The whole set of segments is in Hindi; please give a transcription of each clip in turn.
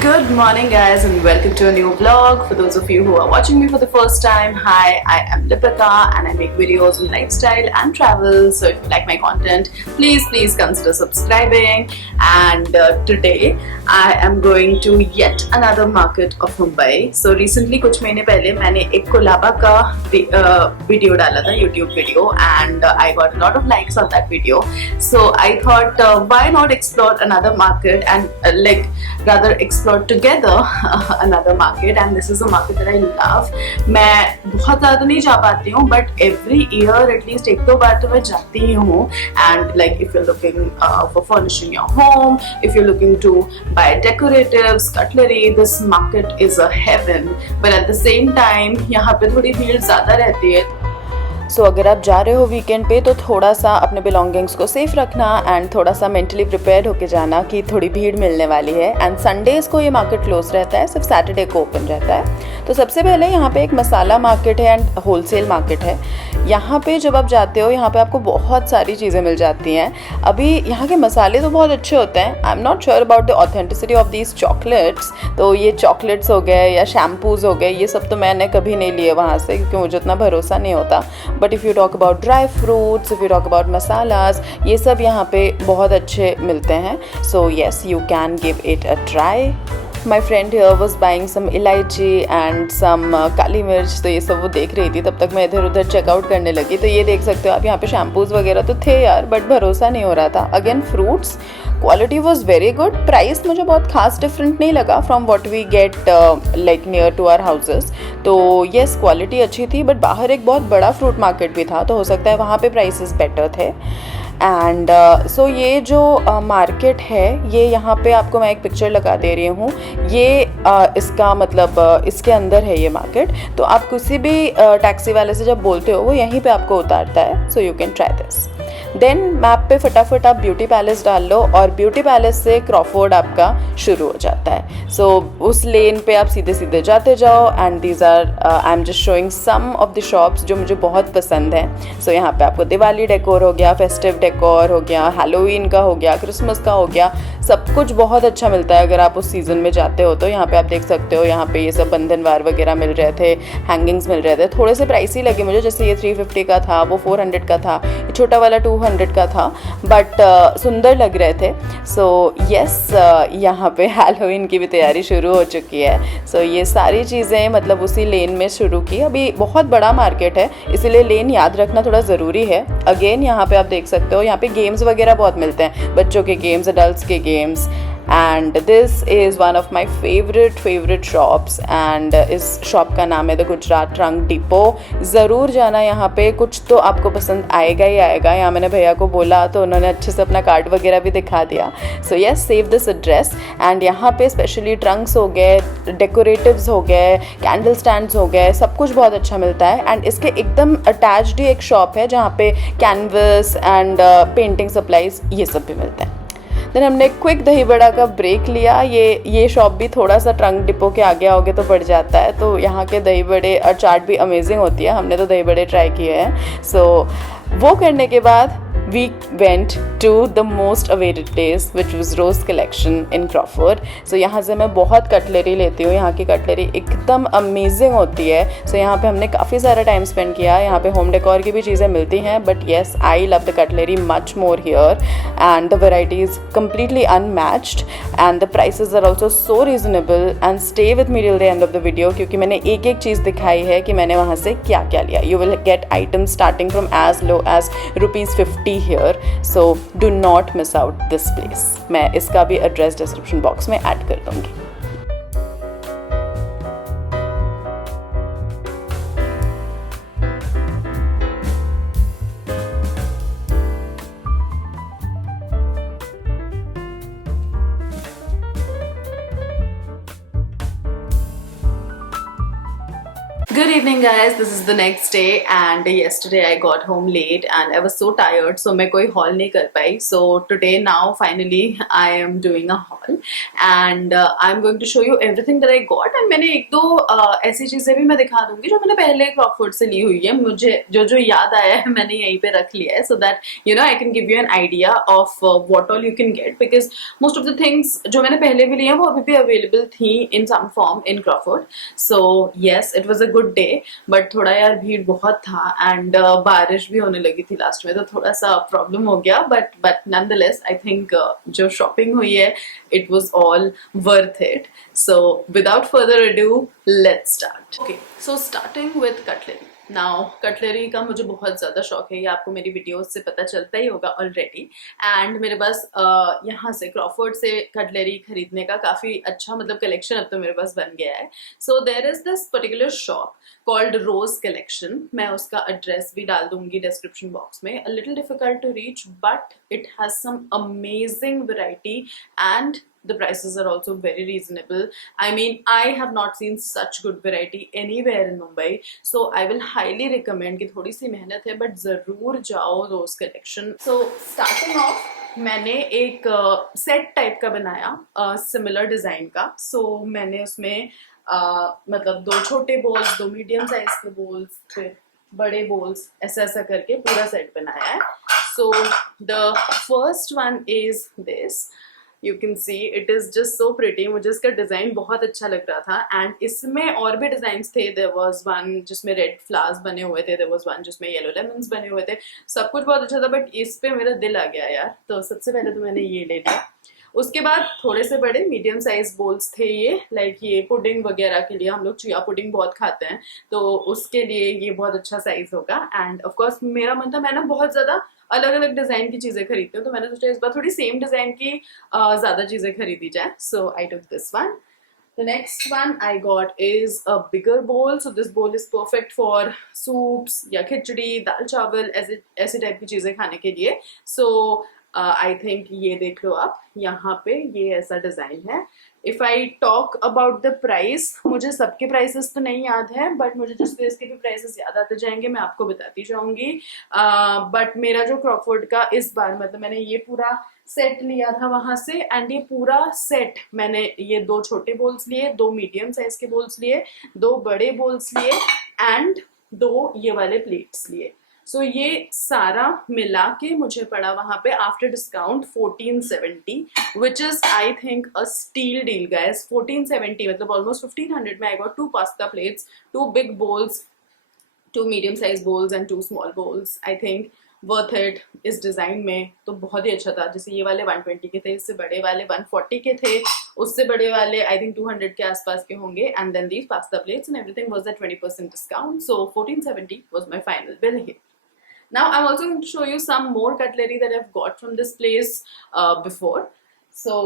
Good morning, guys, and welcome to a new vlog. For those of you who are watching me for the first time, hi, I am Lipika and I make videos on lifestyle and travel. So if you like my content, please consider subscribing. And today I am going to yet another market of Mumbai. So recently, कुछ महीने पहले मैंने एक कोलाबा का वीडियो डाला था, YouTube video, and I got a lot of likes on that video. So I thought, why not explore another market and rather explore together another market, and this is a market that I love. मैं बहुत ज़्यादा नहीं जा पाती हूँ, but every year at least एक दो बार तो मैं जाती ही हूँ. And like if you're looking for furnishing your home, if you're looking to buy decoratives, cutlery, this market is a heaven. But at the same time यहाँ पे थोड़ी भीड़ ज़्यादा रहती है. सो अगर आप जा रहे हो वीकेंड पे तो थोड़ा सा अपने बिलोंगिंग्स को सेफ रखना एंड थोड़ा सा मेंटली प्रिपेयर होके जाना कि थोड़ी भीड़ मिलने वाली है. एंड संडेज़ को ये मार्केट क्लोज रहता है, सिर्फ सैटरडे को ओपन रहता है. तो सबसे पहले यहाँ पे एक मसाला मार्केट है एंड होलसेल मार्केट है. यहाँ पे जब आप जाते हो यहाँ पे आपको बहुत सारी चीज़ें मिल जाती हैं. अभी यहाँ के मसाले तो बहुत अच्छे होते हैं. I am not sure about the authenticity of these chocolates. तो ये चॉकलेट्स हो गए या शैम्पूज़ हो गए, ये सब तो मैंने कभी नहीं लिए वहाँ से क्योंकि मुझे उतना भरोसा नहीं होता. But if you talk about dry fruits, if you talk about masalas, ये सब यहाँ पे बहुत अच्छे मिलते हैं. So yes, you can give it a try. My friend here was buying some elaichi and सम काली मिर्च. तो ये सब वो देख रही थी, तब तक मैं इधर उधर चेकआउट करने लगी. तो ये देख सकते हो आप, यहाँ पे शैम्पूज़ वगैरह तो थे यार, बट भरोसा नहीं हो रहा था. Again fruits, quality was very good. Price मुझे बहुत खास डिफरेंट नहीं लगा from what we get like near to our houses. तो येस, क्वालिटी अच्छी थी. बट बाहर एक बहुत बड़ा फ्रूट मार्केट भी था, तो हो सकता है वहाँ पे प्राइसेस बेटर थे. एंड सो ये जो मार्केट है, ये यहाँ पे आपको मैं एक पिक्चर लगा दे रही हूँ. ये इसका मतलब इसके अंदर है ये मार्केट. तो आप किसी भी टैक्सी वाले से जब बोलते हो, वो यहीं पे आपको उतारता है. So you can try this. Then map पे फटाफट आप ब्यूटी पैलेस डाल लो और ब्यूटी पैलेस से क्रॉफोर्ड आपका शुरू हो जाता है. सो उस लेन पे आप सीधे सीधे जाते जाओ. And these are I am just showing some of the shops जो मुझे बहुत पसंद हैं. सो यहाँ पे आपको दिवाली डेकोर हो गया, फेस्टिव डेकोर हो गया, हैलोवीन का हो गया, क्रिसमस का हो गया, सब कुछ बहुत अच्छा मिलता है अगर आप उस सीज़न में जाते हो. तो यहाँ पे आप देख सकते हो, यहाँ पे ये सब बंधनवार वगैरह मिल रहे थे, हैंगिंग्स मिल रहे थे. थोड़े से प्राइसी लगे मुझे, जैसे ये 350 का था, वो 400 का था, ये छोटा वाला 200 का था. बट सुंदर लग रहे थे. सो येस, यहाँ पे हैलोवीन की भी तैयारी शुरू हो चुकी है. सो ये सारी चीज़ें मतलब उसी लेन में शुरू की. अभी बहुत बड़ा मार्केट है, इसीलिए लेन याद रखना थोड़ा ज़रूरी है. अगेन यहाँ पे आप देख सकते हो, यहाँ पे गेम्स वगैरह बहुत मिलते हैं, बच्चों के गेम्स, अडल्ट्स के games. And this is one of my favourite shops. And इस शॉप का नाम है द गुजरात ट्रंक डिपो. ज़रूर जाना यहाँ पे, कुछ तो आपको पसंद आएगा ही आएगा. यहाँ मैंने भैया को बोला तो उन्होंने अच्छे से अपना कार्ड वगैरह भी दिखा दिया. So yes, save this address. And यहाँ पे स्पेशली ट्रंक्स हो गए, डेकोरेटिव्स हो गए, कैंडल स्टैंड्स हो गए, सब कुछ बहुत अच्छा मिलता है. एंड इसके एकदम अटैच्ड ही एक शॉप है जहाँ पे कैनवस एंड पेंटिंग सप्लाईज ये सब भी मिलते हैं. देन हमने क्विक दही बड़ा का ब्रेक लिया. ये शॉप भी थोड़ा सा ट्रंक डिपो के आगे आओगे तो पड़ जाता है. तो यहाँ के दही बड़े और चाट भी अमेजिंग होती है. हमने तो दही बड़े ट्राई किए हैं. सो वो करने के बाद we went to the most awaited place, which was Rose Collection in Crawford. So यहाँ से मैं बहुत कटलरी लेती हूँ. यहाँ की कटलरी एकदम अमेजिंग होती है. So यहाँ पे हमने काफ़ी सारा टाइम स्पेंड किया. यहाँ पे होम डेकोर की भी चीज़ें मिलती हैं, but yes, I love the cutlery much more here. And the variety is completely unmatched and the prices are also so reasonable. And stay with me till the end of the video क्योंकि मैंने एक एक चीज़ दिखाई है कि मैंने वहाँ से क्या क्या लिया. You will get items starting from as low as ₹50 here. So do not miss out this place. मैं इसका भी एड्रेस डिस्क्रिप्शन बॉक्स में ऐड कर दूँगी. Good evening guys, this is the next day and yesterday I got home late and I was so tired so मैं कोई haul नहीं कर पाई. So today now finally I am doing a haul and I'm going to show you everything that I got and मैंने एक दो ऐसी चीज़ें भी मैं दिखा दूंगी जो मैंने पहले क्रॉकफोर्ड से ली हुई है. मुझे जो याद आया है मैंने यहीं पे रख लिया है so that you know I can give you an idea of what all you can get because most of the things जो मैंने पहले भी लिए हैं वो अभी भी available थी in some form in Crawford. So yes, it was a good day but थोड़ा यार भीड़ बहुत था and बारिश भी होने लगी थी लास्ट में तो थोड़ा सा प्रॉब्लम हो गया but nonetheless I think जो शॉपिंग हुई है it was all worth it. So without further ado, let's start. Okay, so starting with cutlery. Now cutlery का मुझे बहुत ज़्यादा शौक है, ये आपको मेरी वीडियोस से पता चलता ही होगा ऑलरेडी. एंड मेरे पास यहाँ से क्रॉफोर्ड से कटलरी खरीदने का काफ़ी अच्छा मतलब कलेक्शन अब तो मेरे पास बन गया है. So there is this particular shop called rose collection. मैं उसका एड्रेस भी डाल दूंगी डिस्क्रिप्शन बॉक्स में. A little difficult to reach but it has some amazing variety and the prices are also very reasonable. I mean, I have not seen such good variety anywhere in Mumbai, so I will highly recommend कि थोड़ी सी मेहनत है but ज़रूर जाओ रोज कलेक्शन. So starting off मैंने एक सेट टाइप का बनाया सिमिलर डिज़ाइन का. So मैंने उसमें मतलब दो छोटे बॉल्स, दो मीडियम साइज के बॉल्स, फिर बड़े बॉल्स, ऐसा ऐसा करके पूरा सेट बनाया है. So the first one is this. You can see it is just so pretty. मुझे इसका डिज़ाइन बहुत अच्छा लग रहा था एंड इसमें और भी डिज़ाइंस थे. There was one जिसमें रेड फ्लावर्स बने हुए थे, there was one जिसमें येलो लेमन्स बने हुए थे. सब कुछ बहुत अच्छा था बट इस पे मेरा दिल आ गया यार. तो सबसे पहले तो मैंने ये ले लिया. उसके बाद थोड़े से बड़े मीडियम साइज बोल्स थे ये, लाइक ये पुडिंग वगैरह के लिए. हम लोग चिया पुडिंग बहुत खाते हैं तो उसके लिए ये बहुत अच्छा साइज होगा. एंड ऑफ कोर्स मेरा मन था, मैं ना बहुत ज़्यादा अलग अलग डिज़ाइन की चीज़ें खरीदती हूँ तो मैंने सोचा इस बार थोड़ी सेम डिज़ाइन की ज़्यादा चीज़ें खरीदी जाए. So I took this one. The next one I got is a bigger bowl. So this bowl is perfect for soups या खिचड़ी, दाल चावल, ऐसे टाइप की चीज़ें खाने के लिए. So I think ये देख लो आप, यहाँ पे ये ऐसा डिज़ाइन है. If I talk about the price, मुझे सबके प्राइसेस तो नहीं याद है बट मुझे जिस प्लेस के भी प्राइसेस याद आते जाएंगे मैं आपको बताती जाऊंगी. बट मेरा जो क्रॉकफोर्ड का इस बार मतलब मैंने ये पूरा सेट लिया था वहाँ से एंड ये पूरा सेट मैंने ये दो छोटे बोल्स लिए, दो मीडियम साइज के बोल्स लिए, दो बड़े बोल्स लिए एंड दो ये वाले प्लेट्स लिए. सो ये सारा मिला के मुझे पड़ा वहाँ पे after discount 1470 which is I think a steal deal guys. 1470 मतलब ऑलमोस्ट 1500 में I got 2 pasta plates, 2 big bowls, 2 medium size bowls and 2 small bowls. I think worth it. इस डिज़ाइन में तो बहुत ही अच्छा था. जैसे ये वाले 120 के थे, इससे बड़े वाले 140 के थे, उससे बड़े वाले आई थिंक 200 के आसपास के होंगे. And then these pasta plates and everything was at 20% discount. So 1470 was my final bill here. Now I'm also going to show you some more cutlery that I've got from this place before. So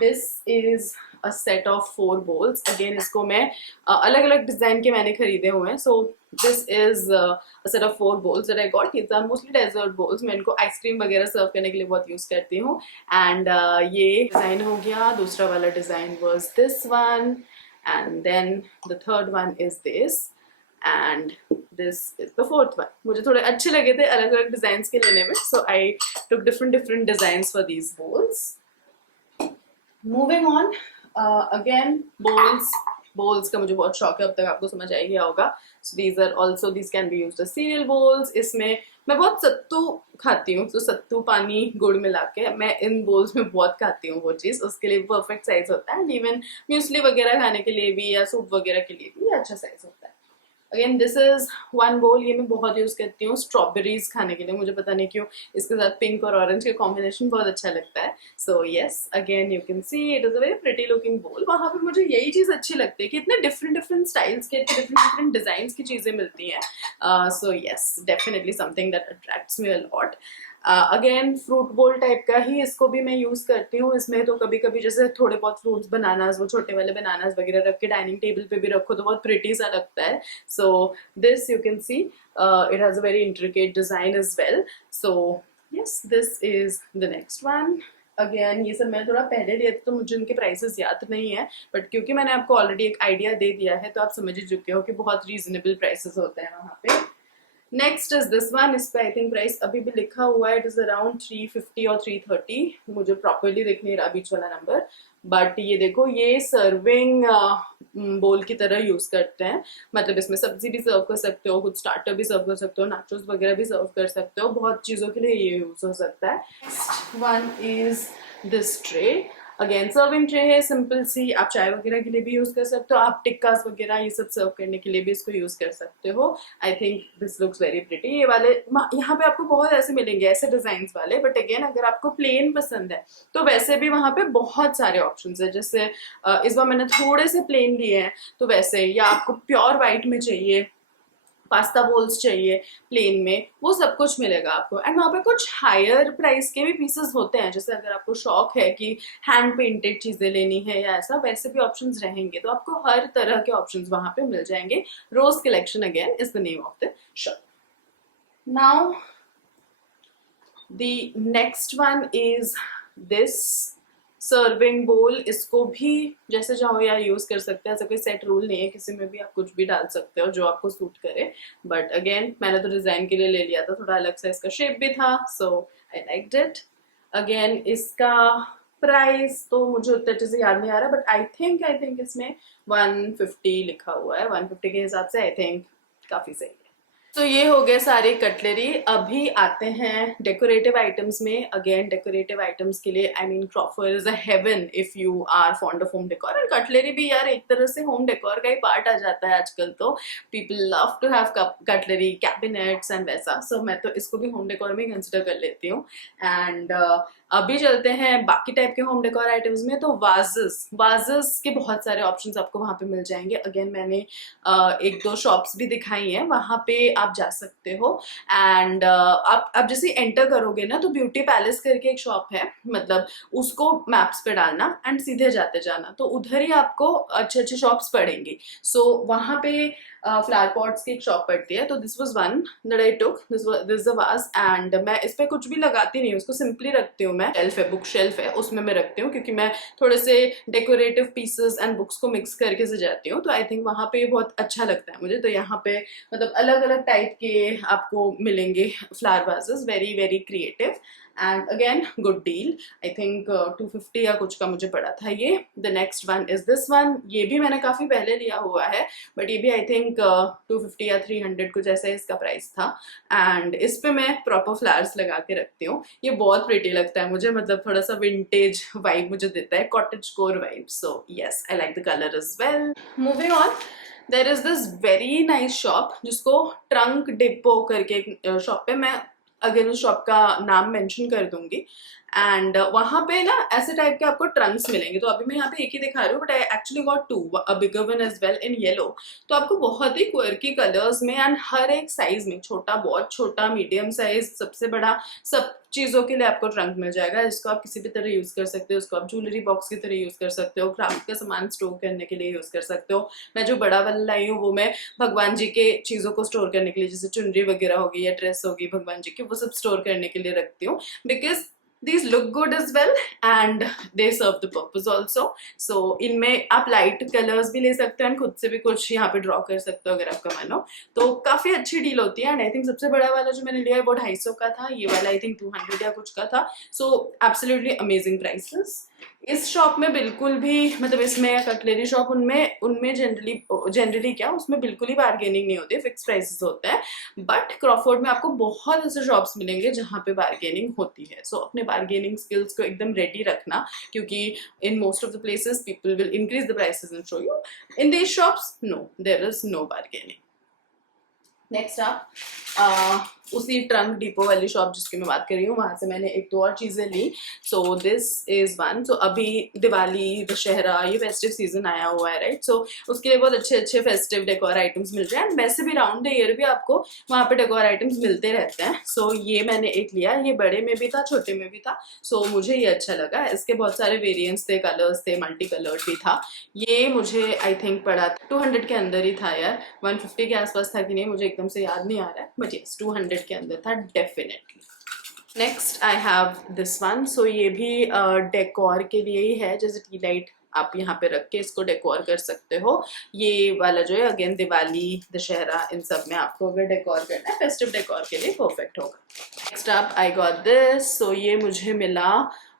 this is a set of 4 bowls. Again इसको मैं अलग अलग डिज़ाइन के मैंने खरीदे हुए हैं. So this is a set of 4 bowls that I got. These are mostly dessert bowls. मैं इनको आइसक्रीम वगैरह सर्व करने के लिए बहुत यूज़ करती हूँ. एंड ये डिज़ाइन हो गया. दूसरा वाला design was this one and then the third one is this. And this is the fourth one. मुझे थोड़े अच्छे लगे थे अलग अलग डिजाइन्स के लेने में, so I took different designs for these bowls. Moving on, again bowls का मुझे बहुत शौक है, अब तक आपको समझ आ ही गया होगा. So these can be used as cereal bowls. इसमें मैं बहुत सत्तू खाती हूँ, तो सत्तू पानी गुड़ मिला के मैं इन बोल्स में बहुत खाती हूँ वो चीज़. उसके लिए परफेक्ट साइज होता है. एंड इवन म्यूसली वगैरह खाने के लिए भी या सूप वगैरह के लिए भी अच्छा साइज होता है. अगेन दिस इज वन बोल. ये मैं बहुत यूज़ करती हूँ स्ट्रॉबेरीज खाने के लिए. मुझे पता नहीं क्यों इसके साथ पिंक और ऑरेंज का कॉम्बिनेशन बहुत अच्छा लगता है. So yes, again you can see it is a very pretty looking बोल. वहाँ पे मुझे यही चीज़ अच्छी लगती है कि इतने डिफरेंट स्टाइल्स के, डिफरेंट डिज़ाइंस की चीज़ें मिलती हैं. So yes, definitely something that attracts me a lot. Again fruit बोल टाइप का ही इसको भी मैं यूज़ करती हूँ. इसमें तो कभी कभी जैसे थोड़े बहुत फ्रूट्स, बनानास, वो छोटे वाले बनानास वगैरह रख के डाइनिंग टेबल पे भी रखो तो बहुत प्रिटी सा लगता है. So this you can see it has a very intricate design as well. So yes, this is the next one. Again ये सब मैंने थोड़ा पहले लिया था तो मुझे इनके प्राइसेस याद नहीं है, बट क्योंकि मैंने आपको ऑलरेडी एक आइडिया दे दिया है तो आप समझ ही चुके हो कि बहुत रीजनेबल प्राइसेस होते हैं वहाँ पे। नेक्स्ट इज दिस वन, इस पे आई थिंक प्राइस अभी भी लिखा हुआ है, इट इज अराउंड 350 और 330, मुझे प्रॉपरली दिख नहीं रहा बीच वाला नंबर, बट ये देखो ये सर्विंग बोल की तरह यूज करते हैं, मतलब इसमें सब्जी भी सर्व कर सकते हो, कुछ स्टार्टर भी सर्व कर सकते हो, नाचोस वगैरह भी सर्व कर सकते हो, बहुत चीजों के लिए ये यूज हो सकता है। Next one is this tray, again serving tray है, सिंपल सी, आप चाय वगैरह के लिए भी यूज कर सकते हो, आप टिक्कास वगैरह ये सब सर्व करने के लिए भी इसको यूज कर सकते हो। I think this looks very pretty. ये वाले यहाँ पे आपको बहुत ऐसे मिलेंगे, ऐसे डिजाइन वाले, बट अगेन अगर आपको प्लेन पसंद है तो वैसे भी वहाँ पे बहुत सारे ऑप्शन है, जैसे इस बार मैंने थोड़े से प्लेन लिए हैं, तो वैसे, या आपको प्योर व्हाइट में चाहिए, पास्ता बोल्स चाहिए प्लेन में, वो सब कुछ मिलेगा आपको। एंड वहाँ पे कुछ हायर प्राइस के भी पीसेस होते हैं, जैसे अगर आपको शौक है कि हैंड पेंटेड चीजें लेनी है या ऐसा, वैसे भी ऑप्शंस रहेंगे, तो आपको हर तरह के ऑप्शंस वहाँ पे मिल जाएंगे। Rose Collection again is the name of the shop. Now the next one is this serving bowl, इसको भी जैसे चाहो यार यूज कर सकते हैं, ऐसा कोई सेट रूल नहीं है, किसी में भी आप कुछ भी डाल सकते हो जो आपको सूट करे, बट अगेन मैंने तो डिजाइन के लिए ले लिया था, थोड़ा अलग सा इसका शेप भी था, so I liked it. Again इसका प्राइस तो मुझे उतना अच्छे से याद नहीं आ रहा, बट आई थिंक इसमें 150 लिखा हुआ है, 150 के हिसाब से आई थिंक काफी सही है। तो ये हो गए सारे कटलरी। अभी आते हैं डेकोरेटिव आइटम्स में। अगेन डेकोरेटिव आइटम्स के लिए I mean Crofer is a heaven if you are fond of home decor, and cutlery भी यार एक तरह से होम डेकोर का ही पार्ट आ जाता है आजकल, तो people love to have cutlery, cabinets and वैसा, सो मैं तो इसको भी होम डेकोर में कंसिडर कर लेती हूँ। एंड अभी चलते हैं बाकी टाइप के होम डेकोर आइटम्स में, तो वाजेस के बहुत सारे ऑप्शंस आपको वहाँ पे मिल जाएंगे। अगेन मैंने एक दो शॉप्स भी दिखाई हैं, वहाँ पे आप जा सकते हो। एंड आप जैसे एंटर करोगे ना तो ब्यूटी पैलेस करके एक शॉप है, मतलब उसको मैप्स पे डालना एंड सीधे जाते जाना, तो उधर ही आपको अच्छे अच्छे शॉप्स पड़ेंगी। सो वहाँ पे फ्लावर पॉट्स की एक शॉप पड़ती है, तो this was one that I took, this the was, and मैं इस पे कुछ भी लगाती नहीं, उसको सिंपली रखती हूँ मैं, शेल्फ है, बुक शेल्फ है, उसमें मैं रखती हूँ, क्योंकि मैं थोड़े से डेकोरेटिव पीसेस एंड बुक्स को मिक्स करके सजाती हूँ, तो आई थिंक वहाँ पे बहुत अच्छा लगता है मुझे। तो यहाँ पे मतलब अलग अलग टाइप के आपको मिलेंगे flower vases, very very creative and again good deal. I think 250 या कुछ का मुझे पड़ा था ये। The next one is this one, ये भी मैंने काफी पहले लिया हुआ है, बट ये भी आई थिंक 250 या 300 कुछ ऐसा इसका प्राइस था। एंड इस पे मैं प्रॉपर फ्लावर्स लगा के रखती हूँ, ये बहुत प्रिटी लगता है मुझे, मतलब थोड़ा सा विंटेज वाइब मुझे देता है, cottage core vibe, so yes I like the colour as well. Moving on, there is this very nice shop जिसको ट्रंक डिपो करके शॉप है, मैं अगेन उस शॉप का नाम मेंशन कर दूंगी। एंड वहां पे ना ऐसे टाइप के आपको ट्रंक्स मिलेंगे, तो अभी मैं यहाँ पे एक ही दिखा रही हूँ, but I actually got two, a bigger one as well in yellow, तो आपको बहुत ही क्वर्की कलर्स में एंड हर एक साइज में, छोटा, बहुत छोटा, मीडियम साइज, सबसे बड़ा, सब चीजों के लिए आपको ट्रंक मिल जाएगा, जिसको आप किसी भी तरह यूज कर सकते हो, उसको आप ज्वेलरी बॉक्स की तरह यूज कर सकते हो, क्राफ्ट का सामान स्टोर करने के लिए यूज कर सकते हो। मैं जो बड़ा वाला लाई हूँ वो मैं भगवान जी के चीजों को स्टोर करने के लिए, जैसे चुनरी वगैरह होगी या ड्रेस होगी भगवान जी की, वो सब स्टोर करने के लिए रखती हूँ, because these look good as well and they serve the purpose also. So इनमें आप लाइट कलर्स भी ले सकते हो एंड खुद से भी कुछ यहाँ पे ड्रॉ कर सकते हो अगर आपका मन हो, तो काफी अच्छी डील होती है। एंड आई थिंक सबसे बड़ा वाला जो मैंने लिया है वो 250 का था, ये वाला आई थिंक 200 या कुछ का था, सो एब्सोल्युटली अमेजिंग प्राइसेस। इस शॉप में बिल्कुल भी, मतलब इसमें कटलरी शॉप, उनमें जनरली क्या, उसमें बिल्कुल ही बार्गेनिंग नहीं होती, फिक्स प्राइसेस होते हैं, बट क्रॉफोर्ड में आपको बहुत ऐसे शॉप्स मिलेंगे जहाँ पे बार्गेनिंग होती है। सो अपने बार्गेनिंग स्किल्स को एकदम रेडी रखना, क्योंकि in most of the places people will increase the prices and show you, in these shops no, there is no bargaining. Next आप उसी ट्रंक डिपो वाली शॉप जिसकी मैं बात कर रही हूँ, वहां से मैंने एक दो और चीजें ली। सो दिस इज वन, सो अभी दिवाली, दशहरा, ये फेस्टिव सीजन आया हुआ है, राइट, सो उसके लिए बहुत अच्छे अच्छे फेस्टिव डेकोर आइटम्स मिल रहे हैं, एंड वैसे भी राउंड द ईयर भी आपको वहाँ पे डेकोर आइटम्स मिलते रहते हैं। सो ये मैंने एक लिया, ये बड़े में भी था, छोटे में भी था, सो मुझे ये अच्छा लगा, इसके बहुत सारे वेरियंट्स थे, कलर्स थे, मल्टी कलर्ड भी था। ये मुझे आई थिंक पड़ा 200 के अंदर ही था यार, 150 के आसपास था कि नहीं मुझे एकदम से याद नहीं आ रहा है, बट यस 200 के अंदर था definitely. Next I have this one. So ये भी डेकोर के लिए ही है, जैसे टी लाइट आप यहाँ पे रख के इसको डेकोर कर सकते हो. ये वाला जो है अगेन दिवाली, दशहरा, इन सब में आपको अगर डेकोर करना है, फेस्टिव डेकोर के लिए परफेक्ट होगा. Next up I got this. So ये मुझे मिला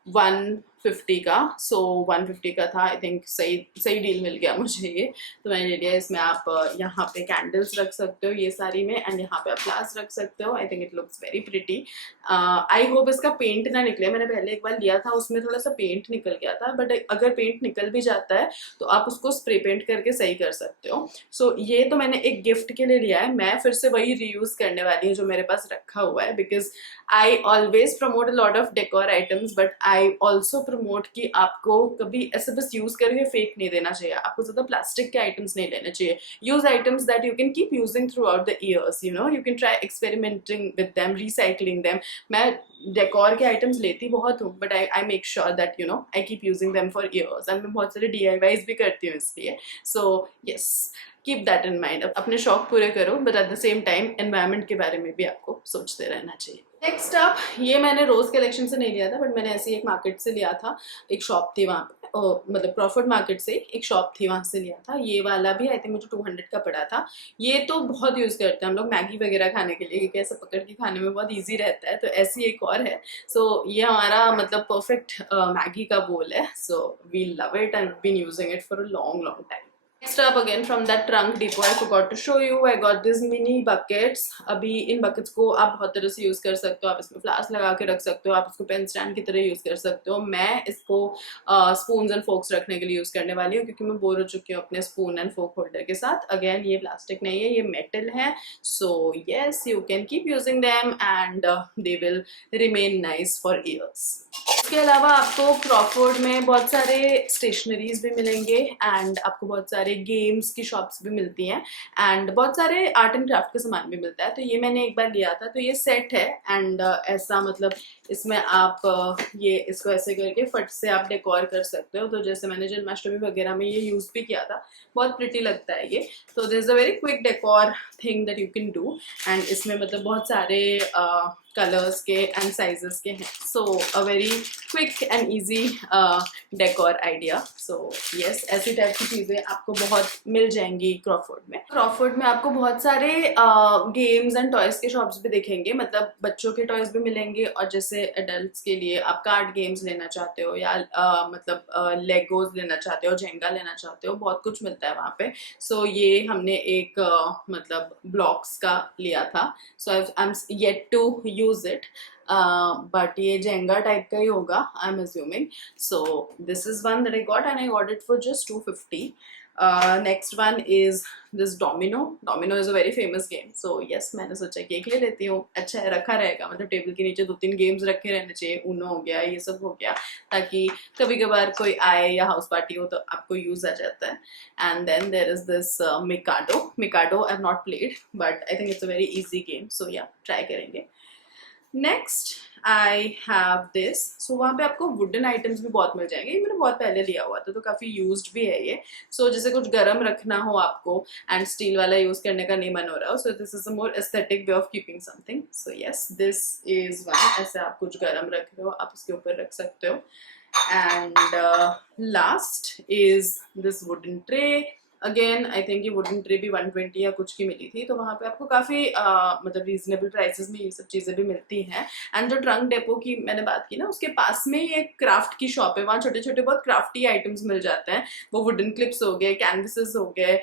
150 का. सो 150 का था, आई थिंक सही सही डील मिल गया मुझे ये. तो मैंने ले लिया. इसमें आप यहाँ पे कैंडल्स रख सकते हो ये सारी में, एंड यहाँ पे आप फ्लावर्स रख सकते हो. I think it looks very pretty. I hope इसका पेंट ना निकले. मैंने पहले एक बार लिया था, उसमें थोड़ा सा पेंट निकल गया था, बट अगर पेंट निकल भी जाता है तो आप उसको स्प्रे पेंट करके सही कर सकते हो. सो ये तो मैंने एक गिफ्ट के लिए लिया है. मैं फिर से वही रीयूज करने वाली हूँ जो मेरे पास रखा हुआ है, because I always promote a lot of decor items, but I also promote कि आपको कभी ऐसे बस यूज करके फेक नहीं देना चाहिए. आपको ज्यादा प्लास्टिक के आइटम्स नहीं लेने चाहिए. Use items that you can keep using through out the years. You know, you can try experimenting with them, recycling them. मैं डेकोर के आइटम्स लेती बहुत हूँ, but I make sure that you know I keep using them for years. And मैं बहुत सारे DIYs भी करती हूँ इसलिए. So yes, keep that in mind. अपने शौक पूरे करो, but at the same time environment के बारे में भी आपको सोचते रहना चाहिए. नेक्स्ट अप, ये मैंने रोज कलेक्शन से नहीं लिया था, बट मैंने ऐसे ही एक मार्केट से लिया था. एक शॉप थी वहाँ पे, मतलब क्रॉफर्ड मार्केट से एक शॉप थी, वहाँ से लिया था. ये वाला भी आई थिंक मुझे 200 का पड़ा था. ये तो बहुत यूज करते हैं हम लोग मैगी वगैरह खाने के लिए, क्योंकि ऐसे पकड़ के खाने में बहुत ईजी रहता है. तो ऐसी एक और है. सो ये हमारा मतलब परफेक्ट मैगी का बोल है. So we love it and been using it for a long long time. Next up again from that trunk depot, I forgot to show you, I got these mini buckets. अभी इन buckets को आप बहुत तरह से यूज कर सकते हो. आप इसमें फ्लावर्स लगा के रख सकते हो, आप इसको पेन स्टैंड की तरह यूज कर सकते हो. मैं इसको स्पून्स एंड फोक्स रखने के लिए यूज करने वाली हूँ, क्योंकि मैं बोर हो चुकी हूँ अपने स्पून एंड फोक होल्डर के साथ. अगेन ये प्लास्टिक नहीं है, ये मेटल है. सो yes, you can keep using them and they will remain nice for years. इसके अलावा आपको क्रॉफर्ड में बहुत सारे स्टेशनरीज भी मिलेंगे, एंड आपको बहुत सारे गेम्स की शॉप्स भी मिलती हैं, एंड बहुत सारे आर्ट एंड क्राफ्ट का सामान भी मिलता है. तो ये मैंने एक बार लिया था. तो ये सेट है, एंड ऐसा मतलब इसमें आप ये इसको ऐसे करके फट से आप डेकोर कर सकते हो. तो जैसे मैंने जन्माष्टमी वगैरह में ये यूज भी किया था, बहुत प्रिटी लगता है ये. तो this is a very quick decor thing that you can do. And इसमें मतलब बहुत सारे कलर्स के एंड साइजेस के हैं. So a very quick and easy decor idea. So yes, ऐसी टाइप की चीज़ें आपको बहुत मिल जाएंगी क्रॉफर्ड में. क्रॉफर्ड में आपको बहुत सारे गेम्स एंड टॉयज के शॉप्स भी दिखेंगे. मतलब बच्चों के टॉयज भी मिलेंगे, और जैसे एडल्ट्स के लिए आप कार्ड गेम्स लेना चाहते हो, या मतलब लेगोज लेना चाहते हो, जेंगा लेना चाहते हो, बहुत कुछ मिलता है वहाँ पे. सो ये हमने एक मतलब ब्लॉक्स का लिया था. So I am yet to use it, but ये Jenga type का ही होगा, I'm assuming. So this is one that I got, and I got it for just 250. Next one is this Domino. Domino is a very famous game. So yes, मैंने सोचा कि एक ले लेती हूँ. अच्छा है, रखा रहेगा. मतलब टेबल के नीचे 2-3 गेम्स रखे रहने चाहिए. Uno हो गया, ये सब हो गया, ताकि कभी कभार कोई आए या हाउस पार्टी हो तो आपको यूज आ जाता है. And then there is this Mikado. Mikado I've not played, but I think it's a very easy game. So yeah, try करेंगे. Next I have this. So वहाँ पे आपको वुडन आइटम्स भी बहुत मिल जाएंगे. ये मैंने बहुत पहले लिया हुआ था, तो काफ़ी यूज्ड भी है ये. सो जैसे कुछ गर्म रखना हो आपको, एंड स्टील वाला यूज करने का नहीं मन हो रहा हो, so this is a more aesthetic way of keeping something. So yes, this is one. ऐसे आप कुछ गर्म रख रहे हो, आप इसके ऊपर रख सकते हो. And last is this wooden tray. Again I think ये वुडन ट्रे भी 120 या कुछ की मिली थी. तो वहाँ पे आपको काफ़ी मतलब रीजनेबल प्राइसेस में ये सब चीज़ें भी मिलती हैं. एंड जो ट्रंक डेपो की मैंने बात की ना, उसके पास में ही एक क्राफ्ट की शॉप है. वहाँ छोटे छोटे बहुत क्राफ्टी आइटम्स मिल जाते हैं. वो वुडन क्लिप्स हो गए, कैनवसेस हो गए,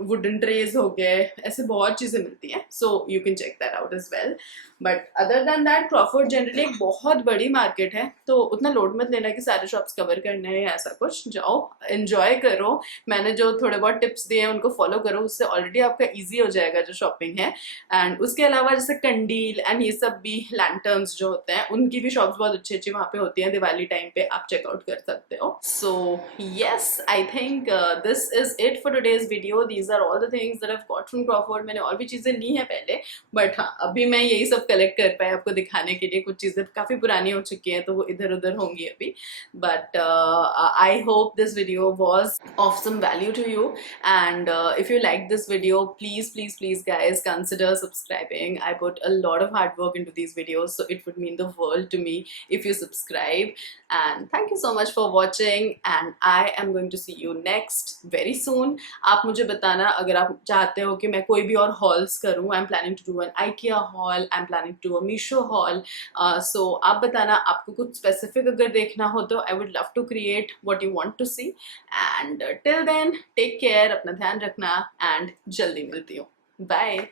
वुडन ट्रेज हो गए, ऐसे बहुत चीज़ें मिलती हैं. So you can check that out as well. But other than that, Crawford generally एक बहुत बड़ी मार्केट है, तो उतना लोड मत लेना कि सारे शॉप्स कवर करने हैं या ऐसा कुछ. जाओ, एंजॉय करो. मैंने जो थोड़े बहुत टिप्स दिए हैं उनको फॉलो करो, उससे ऑलरेडी आपका ईजी हो जाएगा जो शॉपिंग है. एंड उसके अलावा जैसे कंडील एंड ये सब भी, लैंटर्न्स जो होते हैं, उनकी भी शॉप्स बहुत अच्छी अच्छी वहाँ पे होती हैं. दिवाली टाइम पे आप चेकआउट कर सकते हो. So yes, I think this is it for today's video. These these are all the things that I've got from Crawford. मैंने और भी चीज़ें ली हैं पहले, बट हाँ अभी मैं यही सब कलेक्ट कर पाए आपको दिखाने के लिए. कुछ चीज़ें काफ़ी पुरानी हो चुकी हैं तो वो इधर उधर होंगी अभी, but I hope this video was of some value to you, and if you like this video, please guys consider subscribing. I put a lot of hard work into these videos, so it would mean the world to me if you subscribe. And thank you so much for watching, and I am going to see you next very soon. आप मुझे बताना अगर आप चाहते हो कि मैं कोई भी और हॉल्स करूँ. I'm planning to do an IKEA haul, I'm planning to do a Meesho haul. So आप बताना आपको कुछ specific अगर देखना हो तो I would love to create what you want to see. And till then, take care, अपना ध्यान रखना, and जल्दी मिलती हूँ. Bye.